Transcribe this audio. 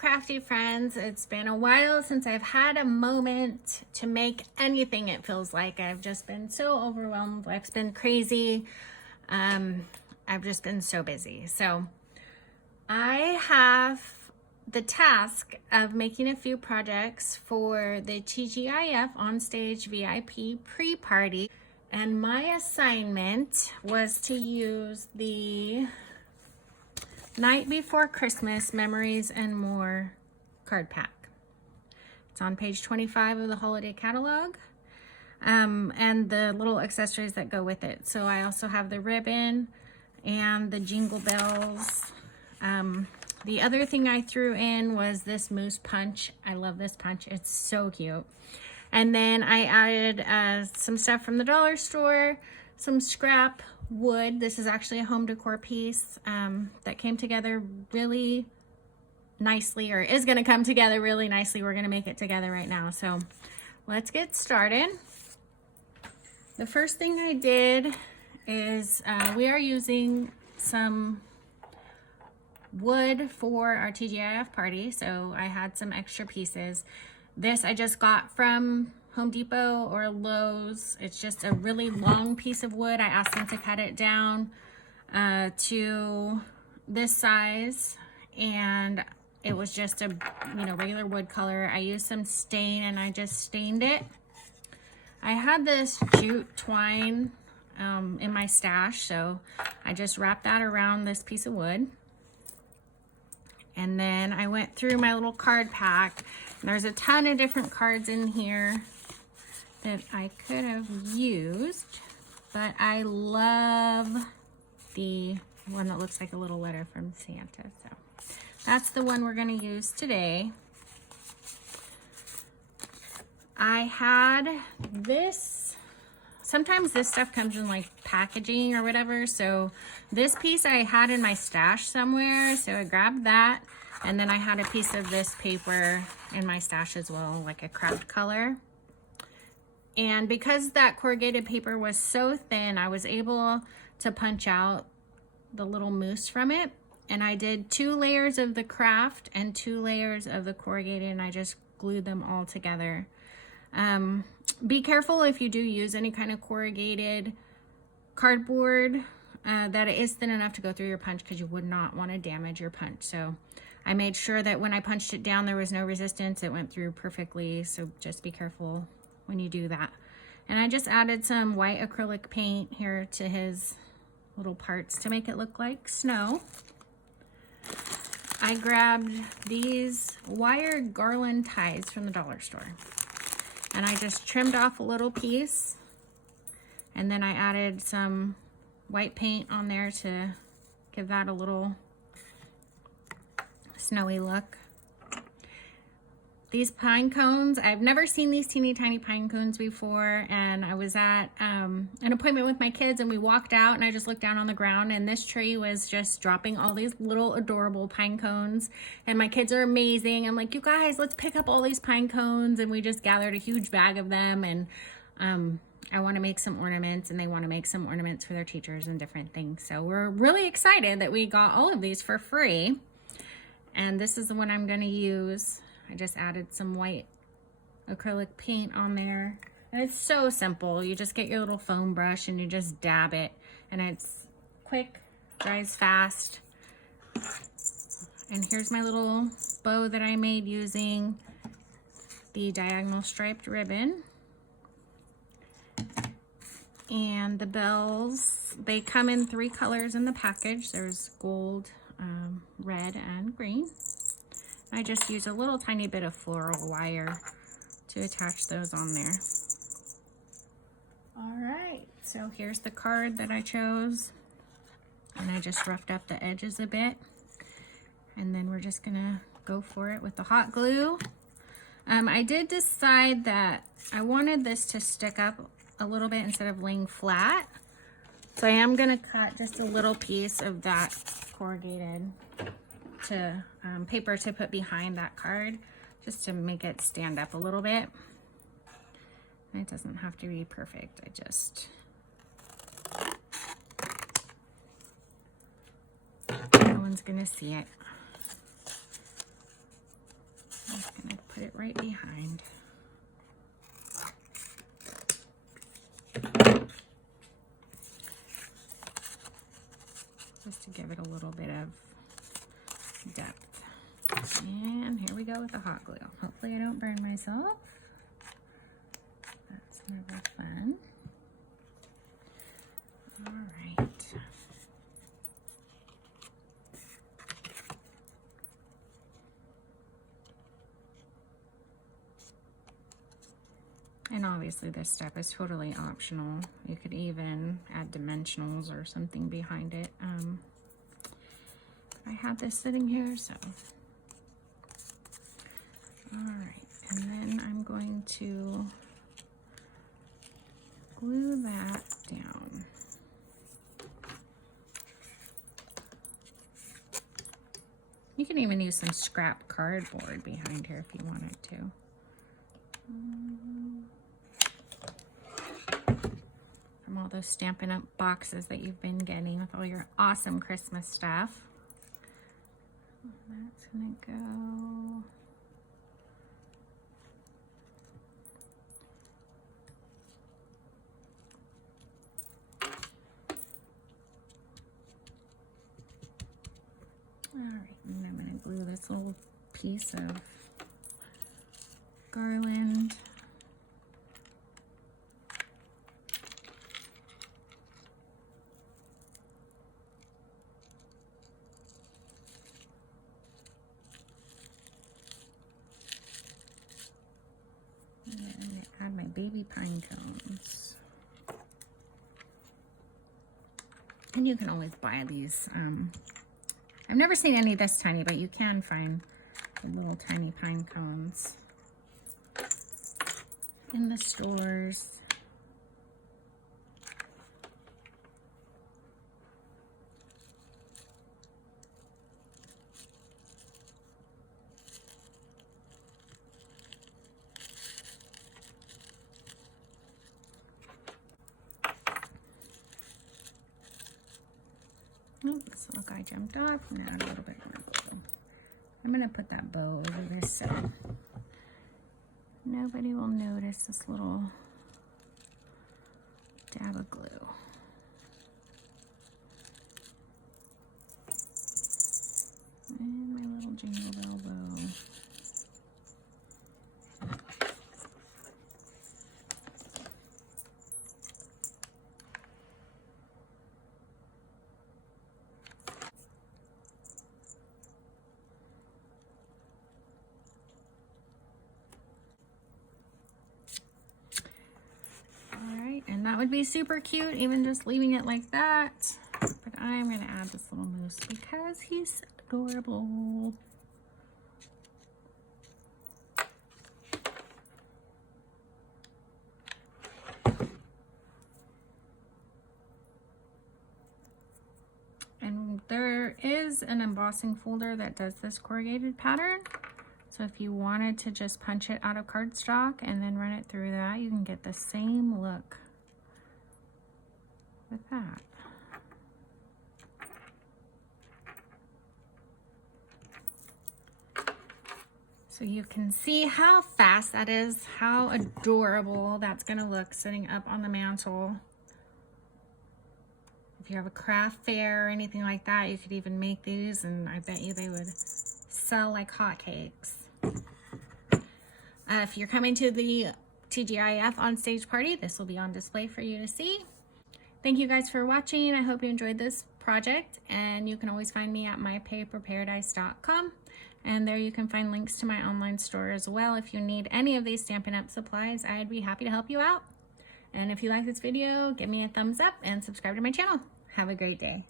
crafty friends. It's been a while since I've had a moment to make anything. It feels like I've just been so overwhelmed. Life's been crazy. I've just been so busy. So I have the task of making a few projects for the TGIF Onstage VIP pre-party. And my assignment was to use the Night Before Christmas Memories and More card pack. It's on page 25 of the holiday catalog, and the little accessories that go with it. So I also have the ribbon and the jingle bells. The other thing I threw in was this moose punch. I love this punch. It's so cute. And then I added some stuff from the dollar store, some scrap wood. This is actually a home decor piece that came together really nicely, or is going to come together really nicely. We're going to make it together right now. So let's get started. The first thing I did is we are using some wood for our TGIF party. So I had some extra pieces. This I just got from Home Depot or Lowe's. It's just a really long piece of wood. I asked them to cut it down to this size, and it was just a regular wood color. I used some stain and I just stained it. I had this jute twine in my stash, so I just wrapped that around this piece of wood. And then I went through my little card pack. There's a ton of different cards in here that I could have used, but I love the one that looks like a little letter from Santa. So that's the one we're going to use today. I had this. Sometimes this stuff comes in like packaging or whatever. So this piece I had in my stash somewhere. So I grabbed that. And then I had a piece of this paper in my stash as well, like a craft color. And because that corrugated paper was so thin, I was able to punch out the little moose from it. And I did 2 layers of the craft and 2 layers of the corrugated, and I just glued them all together. Be careful if you do use any kind of corrugated cardboard that it is thin enough to go through your punch, because you would not want to damage your punch. So I made sure that when I punched it down, there was no resistance. It went through perfectly. So just be careful when you do that. And I just added some white acrylic paint here to his little parts to make it look like snow. I grabbed these wire garland ties from the dollar store, and I just trimmed off a little piece, and then I added some white paint on there to give that a little snowy look. These pine cones, I've never seen these teeny tiny pine cones before, and I was at an appointment with my kids, and we walked out and I just looked down on the ground, and this tree was just dropping all these little adorable pine cones, and my kids are amazing. I'm like, you guys, let's pick up all these pine cones, and we just gathered a huge bag of them. And I want to make some ornaments, and they want to make some ornaments for their teachers and different things. So we're really excited that we got all of these for free. And this is the one I'm going to use. I just added some white acrylic paint on there. And it's so simple. You just get your little foam brush and you just dab it. And it's quick, dries fast. And here's my little bow that I made using the diagonal striped ribbon. And the bells, they come in 3 colors in the package. There's gold, red, and green. I just use a little tiny bit of floral wire to attach those on there. All right, so here's the card that I chose. And I just roughed up the edges a bit. And then we're just gonna go for it with the hot glue. I did decide that I wanted this to stick up a little bit instead of laying flat. So I am gonna cut just a little piece of that corrugated paper to put behind that card, just to make it stand up a little bit. And it doesn't have to be perfect. No one's gonna see it. put it right behind. Just to give it a little bit of depth. And here we go with the hot glue. Hopefully I don't burn myself. That's never fun. All right. And obviously this step is totally optional. You could even add dimensionals or something behind it. I have this sitting here, so. All right, and then I'm going to glue that down. You can even use some scrap cardboard behind here if you wanted to. From all those Stampin' Up! Boxes that you've been getting with all your awesome Christmas stuff. That's gonna go. All right, and I'm gonna glue this little piece of garland. And add my baby pine cones. And you can always buy these. I've never seen any this tiny, but you can find the little tiny pine cones in the stores. Oh, this little guy jumped off. Now a little bit more glue. I'm going to put that bow over this so nobody will notice this little dab of glue. And my little jingle bell bow. And that would be super cute, even just leaving it like that. But I'm going to add this little moose because he's adorable. And there is an embossing folder that does this corrugated pattern. So if you wanted to just punch it out of cardstock and then run it through that, you can get the same look with that. So you can see how fast that is, how adorable that's gonna look sitting up on the mantle. If you have a craft fair or anything like that, you could even make these, and I bet you they would sell like hotcakes. If you're coming to the TGIF on stage party, this will be on display for you to see. Thank you guys for watching. I hope you enjoyed this project, and you can always find me at mypaperparadise.com, and there you can find links to my online store as well. If you need any of these Stampin' Up! Supplies, I'd be happy to help you out. And if you like this video, give me a thumbs up and subscribe to my channel. Have a great day.